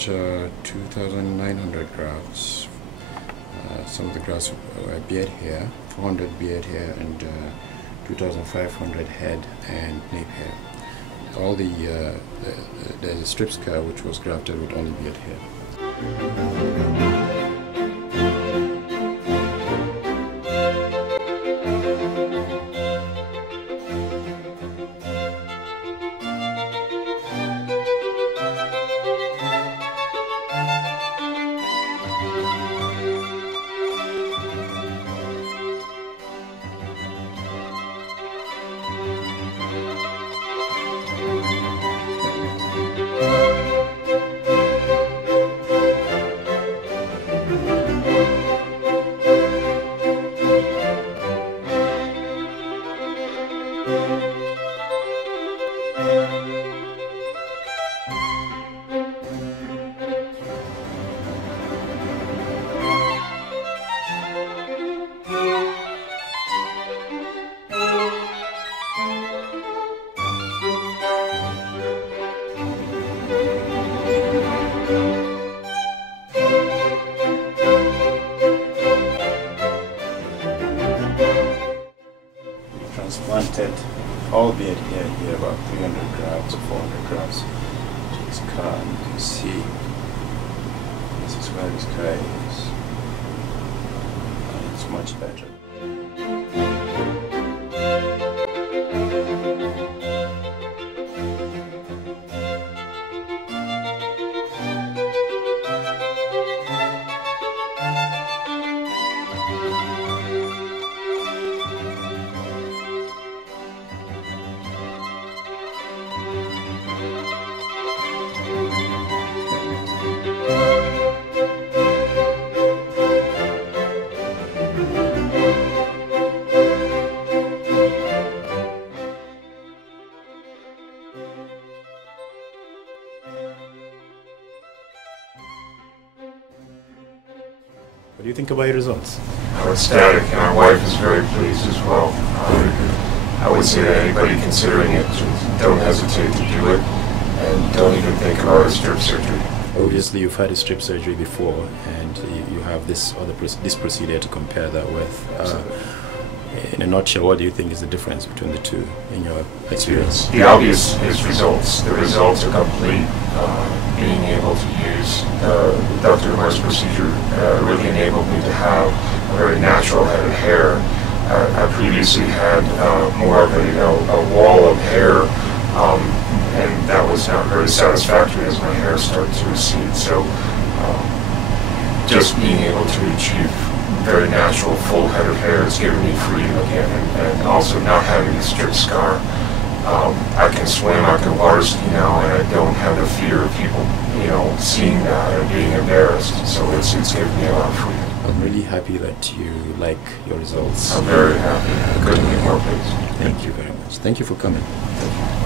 2,900 grafts. Some of the grafts were beard hair, 400 beard hair, and 2,500 head and nape hair. All there's a strip scar which was grafted with only beard hair. Transplanted all beard hair here, about 300 grafts or 400 grafts to this car, and you can see this is where this car is, and it's much better. What do you think about your results? I'm ecstatic, and my wife is very pleased as well. I would say to anybody considering it, don't hesitate to do it, and don't even think about a strip surgery. Obviously, you've had a strip surgery before, and you have this procedure to compare that with. In a nutshell, what do you think is the difference between the two in your experience? The obvious is results. The results are complete. Being able to use Dr. Umar's procedure really enabled me to have a very natural head of hair. I previously had more of a wall of hair, and that was not very satisfactory as my hair started to recede. So just being able to achieve very natural full head of hair has given me freedom again, and also not having a strip scar. I can swim, I can water ski now, and I don't have the fear of people, seeing that and being embarrassed. So it's given me a lot of freedom. I'm really happy that you like your results. I'm very happy. I couldn't be more pleased. Thank you very much. Thank you for coming. Thank you.